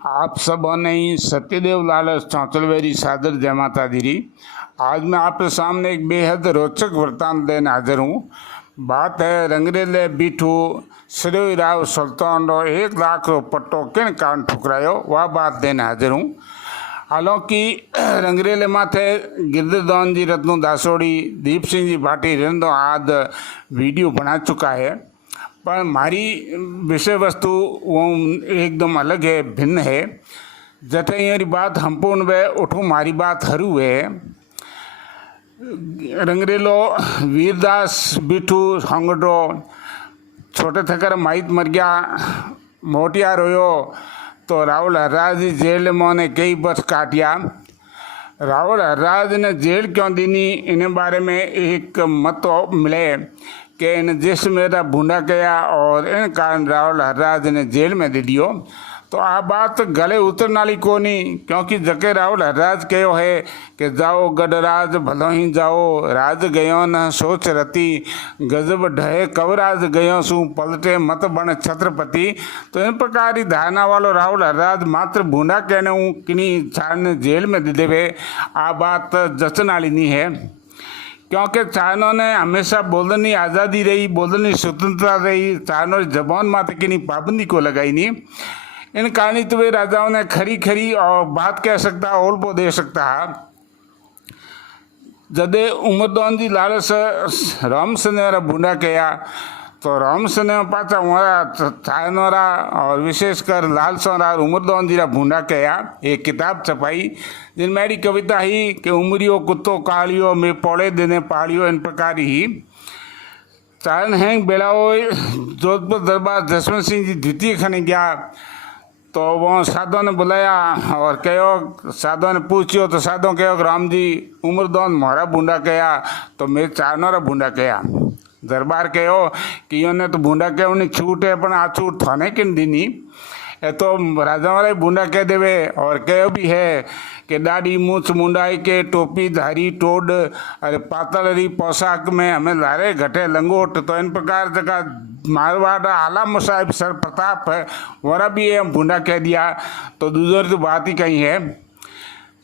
आप सबों ही सत्यदेव लाल चौंचलवेरी सादर जय माता दी। आज मैं आपके सामने एक बेहद रोचक वृत्तांत देने हाजिर हूँ। बात है रंगरेले बीठू श्री राव सुल्तान रो 1 लाख रो पट्टो किन कारण ठुकरायो, वह बात देने हाजिर हूँ। हालांकि रंगरेले माथे गिरधरदान जी, रत्नू दासोड़ी, दीप सिंह जी भाटी रेंदो आद वीडियो बना चुका है, पर हमारी विषय वस्तु वो एकदम अलग है, भिन्न है। जटे ये बात संपूर्ण वे उठू मारी बात हरू है। रंगरेलो वीरदास बीठू हंगडो छोटे थकर माइत मर गया, मोटियार होयो तो राहुल हरराज जी जेल में कई वर्ष काटिया। राहुल हरराज ने जेल क्यों दीनी, इन बारे में एक मत मिले कि इन जिस मेरा भूडा किया और इन कारण राहुल हरराज ने जेल में दे दियो। तो आ बात गले उतरने वाली कोनी, क्योंकि जके राहुल हरराज कहो है कि जाओ गडराज भलो ही जाओ, राज गयो न सोच रती, गजब ढहे कवराज गयो सू, पलटे मत बन छत्रपति। तो इन प्रकार की धारणा वालो राहुल हरराज मात्र भूडा कहने हूँ किन्हीं छाड़ जेल में दे देवे, आ बात जचन वाली नहीं है। क्योंकि चारणों ने हमेशा बोलने की आज़ादी रही, बोलने की स्वतंत्रता रही, चारणों की जबान मात्र की पाबंदी को लगाई नहीं। इन कारण तो वे राजाओं ने खरी खरी और बात कह सकता, ओल्बो दे सकता। जदे उमरदौन जी लालस रामसन वाला बूढ़ा कया तो रामसन पाचा हमारा चायनोरा और विशेषकर लाल सोरा और उमरदौन जी बूढ़ा कया एक किताब छपाई, जिनमें मेरी कविता ही कि उमरियो कुत्तो कालियो में पौड़े देने पालियो, इन प्रकार ही चारण हैंग बेलाओ जोधपुर दरबार जसवंत सिंह जी द्वितीय खने गया तो वो साधो ने बुलाया और कहो, साधो ने पूछियो तो साधो कहो राम जी उमरदौन मोहरा बूढ़ा कया तो मैं चारणोरा बूढ़ा कया। दरबार कहो कि इन्होंने तो बूढ़ा कहो नहीं छूट है, पर आ छूट थाने किन दीनी, ये तो राजा वाला बूढ़ा कह देवे। और कहो भी है कि दाढ़ी मूछ मुंडाई के टोपी धारी टोड, अरे पातलरी पोशाक में हमें लारे घटे लंगोट। तो इन प्रकार जगह मारवाड़ आला साहिब सर प्रताप है वरा भी हम बूढ़ा कह दिया, तो दूसरी तो बात ही कहीं है।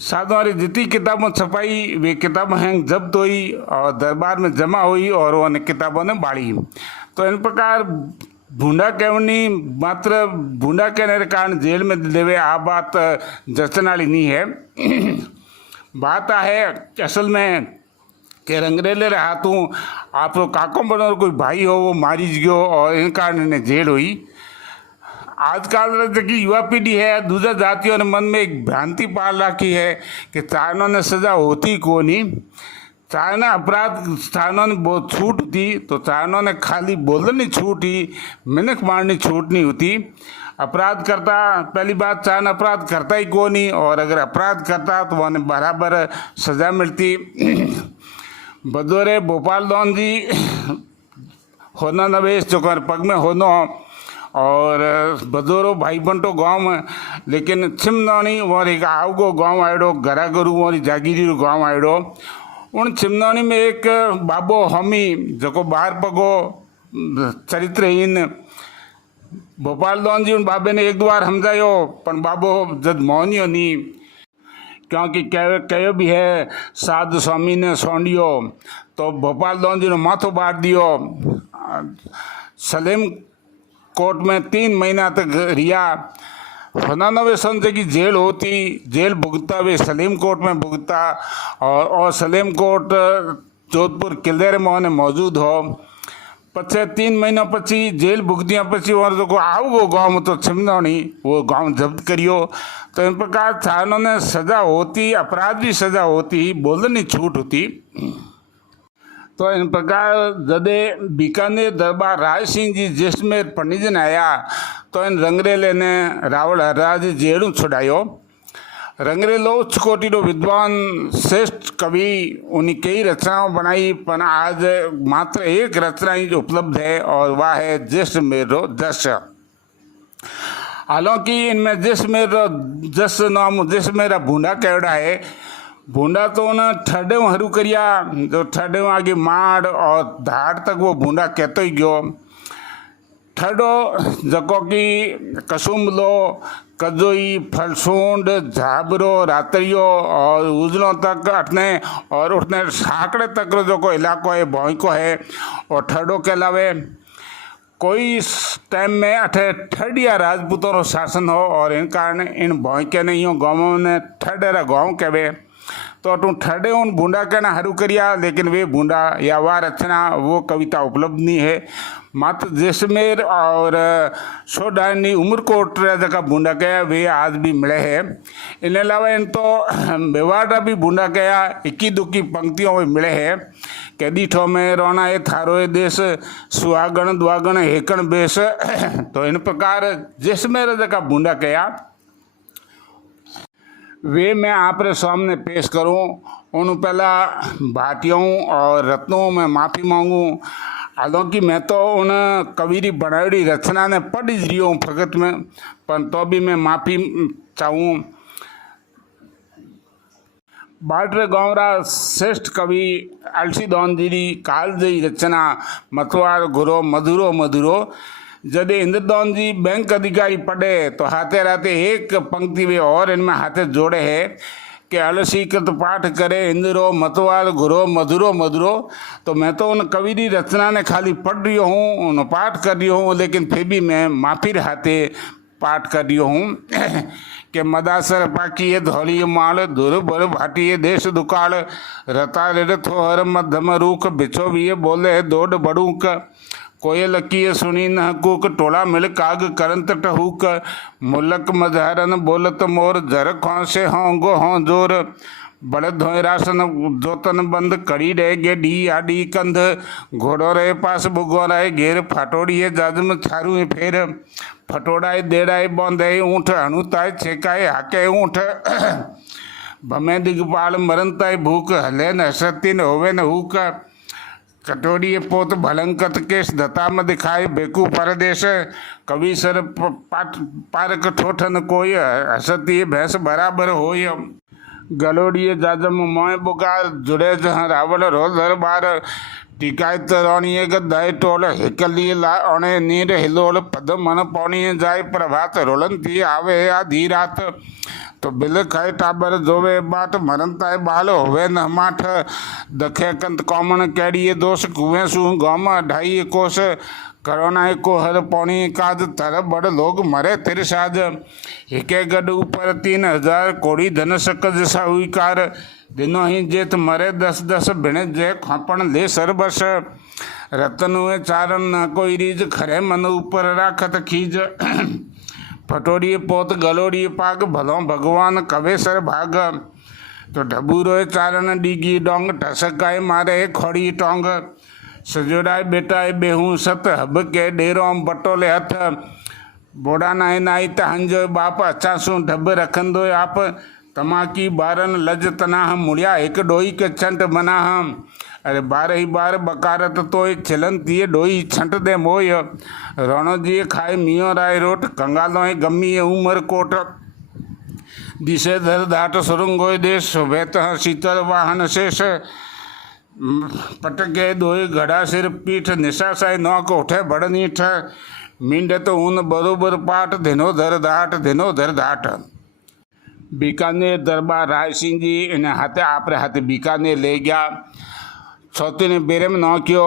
साधु हमारी जितनी किताबों छपाई वे किताबें हैं जब्त हुई और दरबार में जमा हुई और वो किताबों ने बाड़ी। तो इन प्रकार बूढ़ा कहनी मात्र बूढ़ा कहने के कारण जेल में देवे, आ बात जचन वाली नहीं है। बात है असल में कि रंगरेले हाथों आप काको बनो कोई भाई हो वो मारी गयो और इन कारण इन्हें जेल हुई। आजकल की युवा पीढ़ी है, दूसरा जातियों ने मन में एक भ्रांति पाल रखी है कि चारणों ने सजा होती को नहीं। चारण अपराध चारणों ने बहुत छूट थी, तो चारणों ने खाली बोलने छूट ही, मिनक मारनी छूट नहीं होती। अपराध करता पहली बात चारण अपराध करता ही को नहीं, और अगर अपराध करता तो उन्हें बराबर सजा मिलती। बदौरे भोपाल दौन जी होना नवेश जो कर पग में होनो और बदोरो भाई बंटो गांव में, लेकिन छिमनौनी और एक आवगो गांव आयडो, घरा गुरु और जागीरी गांव आयडो। उन छिमनौनी में एक बाबो हमी जो बाहर पगो चरित्रहीन भोपाल दौन जी उन बाबे ने 1-2 बार समझायो, पर बाबो जद मोहनियो नहीं, क्योंकि कहो भी है साधु स्वामी ने सौंडियो तो भोपाल दौन जी ने माथो बांट दियो। सलेम कोर्ट में 3 महीना तक रिया। 99 सन की जेल होती, जेल भुगता वे सलीम कोर्ट में भुगता, और सलीम कोर्ट जोधपुर किलेर में उन्हें मौजूद हो। पचे 3 महीना पची जेल भुगतिया पची और जो आओ वो गाँव में तो छिमनौनी वो गांव जब्त करियो। तो इन प्रकार चारणों ने सजा होती, अपराध की सजा होती, बोलने छूट होती। तो इन प्रकार जदे बीकानेर दरबार राय सिंह जी जैसलमेर पंडिजन आया तो इन रंगरेले ने रावल हरराज जेड़ू छुड़ायो। रंगरेलो उच्च कोटि रो विद्वान श्रेष्ठ कवि, उन्हीं कई रचनाओं बनाई, पर आज मात्र एक रचना ही उपलब्ध है और वह है जैसलमेर रो जस। हालांकि इनमें जैसलमेर रो जस नाम जैसलमेर बूढ़ा कहड़ा है। बूढ़ा तो उन्हें ठड्डे हरू करिया, जो ठड्डे आगे माड़ और धाड़ तक वो बूढ़ा कहते ही गयो। ठडो जको की कसुम्बलो कजोई फलसूंड झाबरो रातरियो और उजलों तक अटने और उठने साकड़े तक रो जो को इलाको है भोई को है और ठडो कहलावे। कोई टाइम में अठे ठडिया राजपूतों रो शासन हो और इन कारण इन भोई के नहीं हो गाँव ने ठडेरा गाँव कहवे। तो अटू ठडे उन बूंदा कहना हरू करिया, लेकिन वे बूंदा या वह रचना वो कविता उपलब्ध नहीं है। मात्र जैसलमेर और सोडानी उमरकोट जगह बूंदा कया वे आज भी मिले हैं। इन अलावा इन तो मेवाड़ा भी बूंदा कया इक्की दुक्की पंक्तियों में मिले हैं कि दीठो में रोना है थारो देश सुहागण द्वागण हेकण बेस। तो इन प्रकार जैसलमेर जगह बूंदा कया वे मैं आपरे सामने पेश करूं। उन पहला भाटियों और रत्नों में माफ़ी मांगूं। हालांकि मैं तो उन कवीरी बनावड़ी रचना ने पढ़ी रही हूँ फगत में, पर तो भी मैं माफ़ी चाहूँ। बाटरे गाँव रा श्रेष्ठ कवि अलसीदौन जी काल जी रचना मतवार घुरो मधुरो मधुरो। जब इंद्रदौन जी बैंक अधिकारी पढ़े तो हाथे राते एक पंक्ति वे और इनमें हाथे जोड़े है कि अलसी कृत पाठ करे इंद्रो मतवाल घुरो मधुरो मधुरो। तो मैं तो उन कविरी रचना ने खाली पढ़ रही हूँ, उन पाठ कर रही हूँ, लेकिन फिर भी मैं माफी हाथे पाठ कर रही हूँ कि मदासर पाकी धौली माल दुर बर भाटी देश दुकाल रता थो हर मध्यम रूख बिछो भी बोले दौड़ बड़ूक कोयल की सुनी न हकूक टोला मिल काग करंत टहूक मुलक मजहरन बोलत मोर जर से हों गो हों जोर बड़ धोए रासन जोतन बंद कड़ी रह गे डी आडी कंध घोड़ो रहे पास बुगो रहे घेर फाटोड़ी जाजम छारू फेर फटोड़ाए देड़ाए बौंधे ऊँठ हणुताए छेकाए हाके ऊँठ भमे दिगपाल मरनताए भूख हले न सत्य न होवे न हूक कटोरी पोत भलंकत केश दता में दिखाए बेकू परदेश कवि सर पारक ठोठन कोय हसती भैंस बराबर होय गलोड़िए जाजम मोय बुगार जुड़े जहाँ रावल रो दरबार टिकाय तरोणिए गदाय टोल हिकलिए ला ओणे नीर हिलोल पद मन पौणिए जाय प्रभात रोलंती आवे आधी रात तो बिल खाए टाबर जोवे बाट मरनताए बाल होवे न माठ दखे कंत कौमन कैड़िए दोष कुएं सु गौम ढाई कोस करोना को हर पौनी काज तर बड़ लोग मरे तिरसाज हिके गड ऊपर 3000 कोड़ी धन सकज साहुकार दिनों ही जेत मरे 10-10 भिण जे खापण ले सरबस रतन हुए चारण न कोई रीज खरे मन ऊपर राखत खीज फटोड़ी पोत गलोड़ी पाग भलों भगवान कवे सर भाग तो ढबूरो चारण डीगी डोंग ठसकाए मारे खोड़ी टोंग सजोड़ाए बेटाए बेहू सत हब के डेरों बटोले हथ बोड़ा नाई नाई तहंजो बाप अच्छा सू ढब रखंदो आप तमाकी बारन लज तना मुड़िया एक डोई के छंट बना हम अरे 12 बार बकारत तो छिलन तिए डोई छंट दे मोय रणो जी खाए मियो राय रोट कंगालो गमी उमर कोट दिशे धर धाट सुरंगो देश वेत शीतल वाहन शेष पटके दोई घड़ा सिर पीठ निशा साई नौक उठे बड़नीठ मींड तो ऊन बरोबर पाठ धिनो धर धाट बीकानेर दरबार राय सिंह जी इन्हें हाथे आपरे हाथे बीकानेर ले गया चौथे ने बेरे में नौ कियो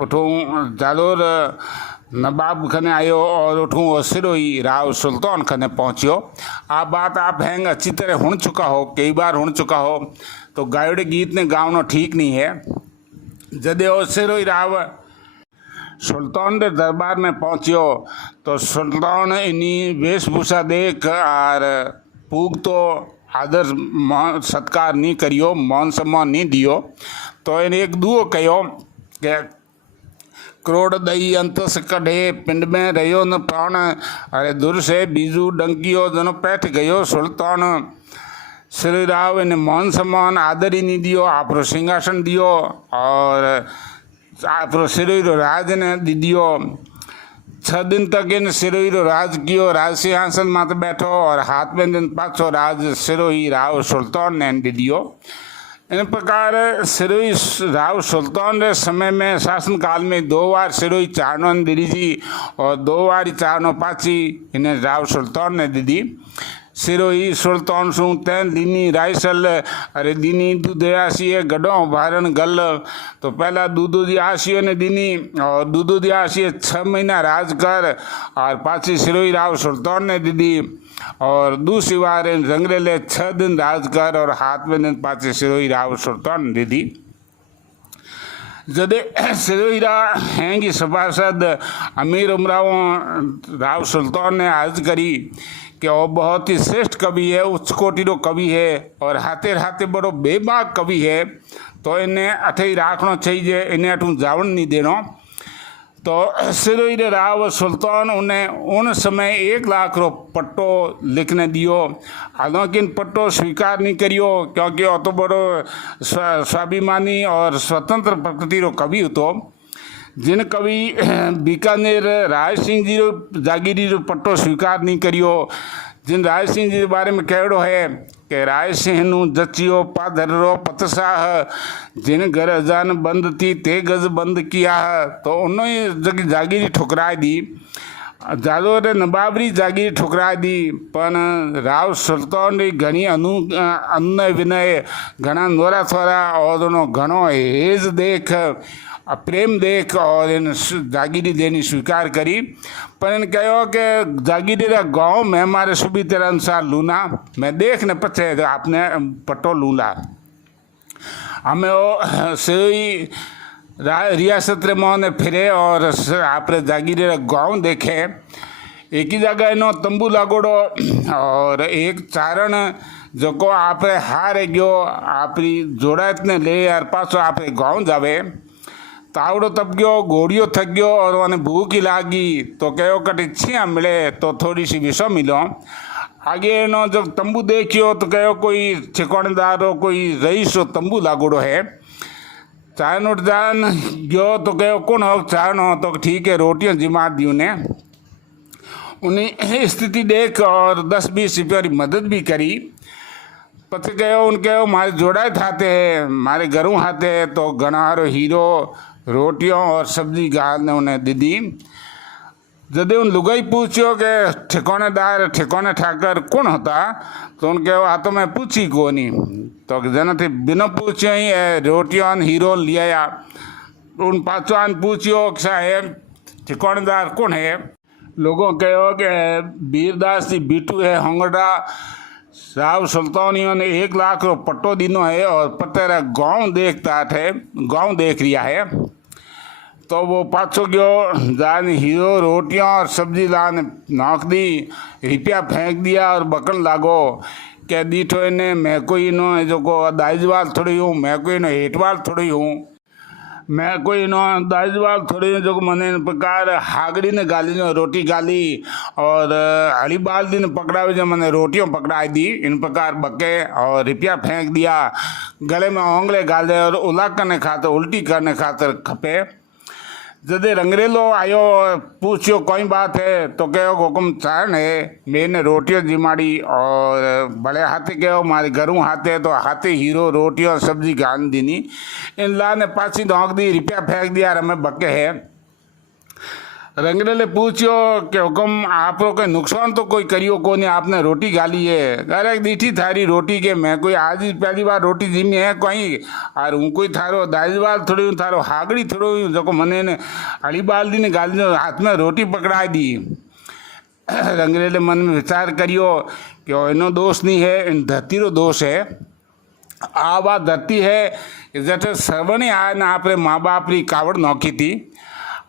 उठूँ जालोर नवाब खने आयो और उठूँ सिरोही राव सुल्तान खने पहुँचियो। आप बात आप हैंग अच्छी तरह हुण चुका हो, कई बार हुण चुका हो, तो गायोड़े गीत ने गावनो ठीक नहीं है। जदे ओ सिरोही राव सुल्तान के दरबार में पहुँचियो तो सुल्तान इन्हीं वेशभूषा देख और पूग तो आदर सत्कार नहीं करियो, मान सम्मान नहीं दियो। तो इन एक दुओ कहो कि करोड़ दई अंतस कढ़े पिंड में रहो न प्राण अरे दूर से बीजू डंकियो जनो पैठ गयो सुल्तान श्री राव इन मान सम्मान आदर ही नहीं दियो, आप सिंहासन दियो और आप सिरोही राज ने दियो। 6 दिन तक इन सिरोही राज कियो, राज सिंहासन माते बैठो और हाथ में दिन पाछो राज सिरोही राव सुल्तान ने दियो। इन प्रकार सिरोही राव सुल्तान रे समय में शासन काल में 2 बार सिरोही चारणों ने दी थी और 2 बार चारणों पाची इन्हें राव सुल्तान ने दी थी। सिरोही सुल्तान सु तैन दीनी रायसल अरे दीनी दूधयासी गढ़ों भारन गल। तो पहला दूधू आशियों ने दीनी और दूधू आशिय 6 महीना राज कर और पाची सिरोही राव सुल्तान ने दीदी और दूसरी बार रंगरेले 6 दिन राज कर और हाथ में दिन पाची सिरोही राव सुल्तान ने दीदी। जदे सिरोही हैंगी सभासद अमीर उमराव राव सुल्तान ने अर्ज करी कि वो बहुत ही श्रेष्ठ कवि है, उच्च कोटि रो कवि है और हाथे हाथे बड़ो बेबाक कवि है, तो इन्हें अठे ही राखना चाहिए, इन्हें अठू जावन नहीं देना। तो सिरोही राव सुल्तान उन्हें उन समय 1 लाख रो पट्टो लिखने दियो। हालांकि इन पट्टो स्वीकार नहीं करियो क्योंकि वो तो बड़ो स्वाभिमानी और स्वतंत्र प्रकृति रो कवि तो। जिन कवि बीकानेर राय सिंह जी रो जागीरी रो पट्टो स्वीकार नहीं करियो। जिन राय सिंह जी के बारे में कहड़ो है कि राय सिंह नु जचियो पाधर रो पतसाह जिन घर अजान बंद थी ते गज बंद किया। तो उन्होंने जागीरी ठुकराई दी, जादोरे नबाबरी जागीरी ठुकराई दी। पण राव सुल्तान री घनी अन्य विनय घना नोरा थोरा और घणो हेज देख प्रेम देख और इन जागीरी देनी स्वीकार करी। पर इन कहो कि जागीरी रा गाँव में हमारे सुबी तेरा अनुसार लूना मैं देख न पचे आपने पट्टो लूला। हमें वो सिरोही रियासत रे मोहने फिरे और आप जागीरी रा गाँव देखे। एक ही जगह इनो तंबू लागोड़ो और एक चारण जो को आप हारे गयो आपरी जोड़ा इतने ले यार पासो आप गाँव जावे। तावड़ो तप गयो घोड़ियो थक गयो और उन्हें भूख ही लागी तो कहो कटी छिया मिले तो थोड़ी सी विषो मिलो। आगे नो जब तंबू देखियो तो कहो कोई ठिकानेदार हो कोई रईस हो तंबू लागोड़ो है। चारण उठ जान गयो तो कहो कौन हो चारण हो तो ठीक है रोटियां जिमा दी उन्हें। उन्हें स्थिति देख और 10-20 रुपये की मदद भी करी। पति कहो उनके मारे जोड़ा थाते है मारे घरों हाथे है तो घनारो हीरो रोटियों और सब्जी गाल ने उन्हें दीदी। जदे उन लुगाई पूछो कि ठिकानेदार ठिकाने ठाकर कौन होता तो उनके आ तो मैं पूछी को नहीं। तो जन थे बिना पूछे ही रोटियों हीरो लिया। उन पाचवान पूछियो साहेब ठिकानेदार कौन है। लोगों कहो कि बीरदास जी बीटू है होंगड़ा राव सुल्तानियों ने 1 लाख रो पट्टो दिनो है और पतेरा गाँव देखता है गाँव देख रिया है। तो वो पाछो गयो जान हीरो रोटियां और सब्जी लान नाक दी रुपया फेंक दिया और बकन लागो कह दीठो इन्हें मैं कोई नो जो को दाइजवाल थोड़ी हूँ मैं कोई नो हेटवाल थोड़ी हूँ मैं कोई नो दाइजवाल थोड़ी हूँ जो मैंने इन प्रकार हागड़ी ने गाली नो रोटी गाली और हड़ीबाल दी ने पकड़ा जो मैंने रोटियों पकड़ाई दी। इन प्रकार बके और रुपया फेंक दिया गले में ओंगले गाले और उला करने खातर उल्टी करने खातर खपे। जदे रंगरेलो आयो पूछो कोई बात है तो कहो हुक्म चारण है मैंने रोटियों जिमाड़ी और बड़े हाथे कहो मारे घरों हाथे तो हाथे हीरो रोटियों सब्जी गान दीनी। इन ला ने पासी धोंक दी रुपया फेंक दिया रमे बके है। रंगरेले पूछो कि हुक्म आप लोग का नुकसान तो कोई करियो को नहीं आपने रोटी गाली है। अरे दीठी थारी रोटी के मैं कोई आज ही पहली बार रोटी जिमी है कोई और हूँ कोई थारो दाइजवाल थोड़ी हूँ थारो हागड़ी थोड़ी हूँ जो मने ने अड़ीबाल दी ने गाली हाथ में रोटी पकड़ा दी। रंगरेले मन में विचार करियो कि इनो दोष नहीं है इन धरती रो दोष है। आ बात धरती है जैसे सर्वने आए ना आपरे माँ बाप री कावड़ नौकी थी।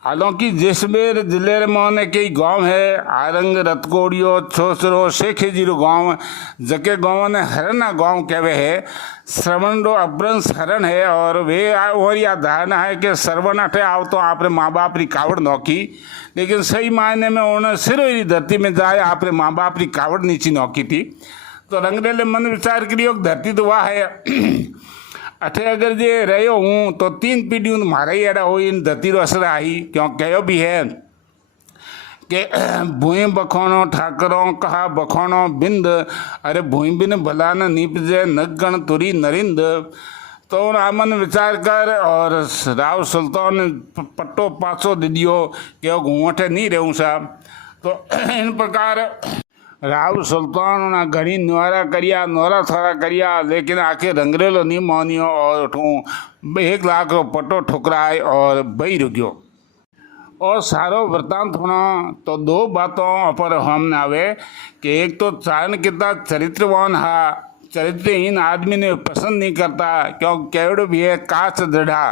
हालांकि जिसमें जिले में कई गांव है आरंग रतकोड़ियो छोसरो शेखे जीरो गांव जके गाँव ने हरना गांव कहवे है। श्रवण रो अपभ्रंश हरण है और वे और यह धारणा है कि श्रवण अठे आओ तो आपरे माँ बाप री कावड़ नौकी लेकिन सही मायने में उन्हें सिरोही धरती में जाए आपरे माँ बाप री कावड़ नीची नौकी थी। तो रंगरेले मन विचार करियो धरती तो वाह है अठे अगर जे रहो हूँ तो 3 पीढ़ियों मारा ही एड़ा हो इन धरती रो असर आई क्यों कहो भी है कि भूई बखोनो ठाकरों कहा बखोनो बिंद अरे भूई बिन भला न निपजे न गण तुरी नरिंद। तो उन मन विचार कर और राव सुल्तान ने पट्टो पासो दे दियो कि हूँ अठे नहीं रहूँ सा। तो इन प्रकार राव सुल्तान घणी न्वारा करिया, नोरा थोड़ा करिया, लेकिन आखिर रंगरेलो नहीं मानियो और उठूँ 1 लाख रो पट्टो ठुकराय और बही रुकियो। और सारो वृत्तांत होना तो 2 बातों पर हम आवे कि एक तो चारण कितना चरित्रवान हा, चरित्रहीन आदमी ने पसंद नहीं करता, क्यों केवड़ो भी है काच दृढ़ा,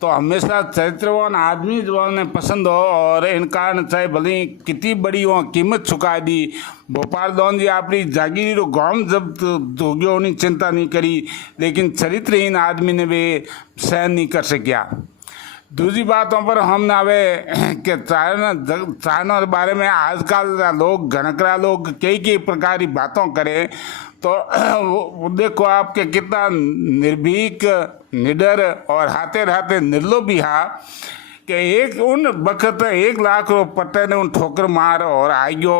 तो हमेशा चरित्रवान आदमी जो ने पसंद हो। और इन कारण चाहे भले कितनी बड़ी हो कीमत चुका दी, भोपाल दौन जी अपनी जागीरी रो गांव जब्त हो गयो, उन्हें चिंता नहीं करी, लेकिन चरित्रहीन आदमी ने भी सहन नहीं कर सकिया। दूसरी बातों पर हम नावे कि चाइना के बारे में आजकल लोग घनकरा लोग कई प्रकार की बातों करें, तो वो देखो आपके कितना निर्भीक, निडर और हाथे हाथे निर्लोभी हा कि एक उन वक्त 1 लाख रो पट्टे ने उन ठोकर मार और आ गयो।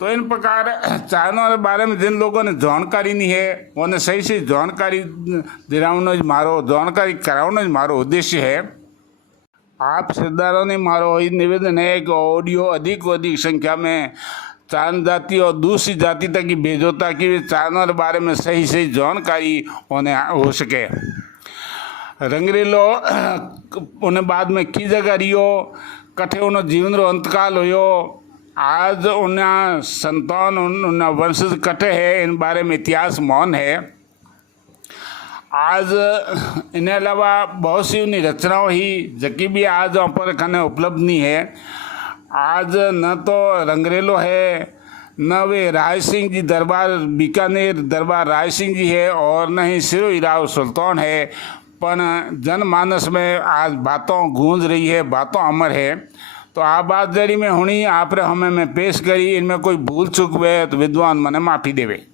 तो इन प्रकार चाइना के बारे में जिन लोगों ने जानकारी नहीं है, उन्हें सही सही जानकारी दिलाना मारो, जानकारी कराना मारो उद्देश्य है। आप सिद्धारों ने मारो ये निवेदन है कि ऑडियो अधिक से अधिक संख्या में चारण जाति और दूसरी जाति तक की भेजो, ताकि वे चारणों के बारे में सही सही जानकारी उन्हें हो सके। रंगरेलो उन्हें बाद में की जगह रियो, कठे उन्हें जीवन रो अंतकाल होयो, आज उन्हें संतान उन्हें वंशज कटे है, इन बारे में इतिहास मौन है। आज इन्हें अलावा बहुत सी उन्हीं रचनाओं ही जबकि भी आज वहाँ पर खाने उपलब्ध नहीं है। आज न तो रंगरेलो है, न वे राय सिंह जी दरबार बीकानेर दरबार राय सिंह जी है, और न ही सिरोही राव सुल्तान है, पर जनमानस में आज बातों गूंज रही है, बातों अमर है। तो आप बात जड़ी में होनी आप हमें पेश करी, इनमें कोई भूल चूक हुए तो विद्वान मने माफ़ी देवे।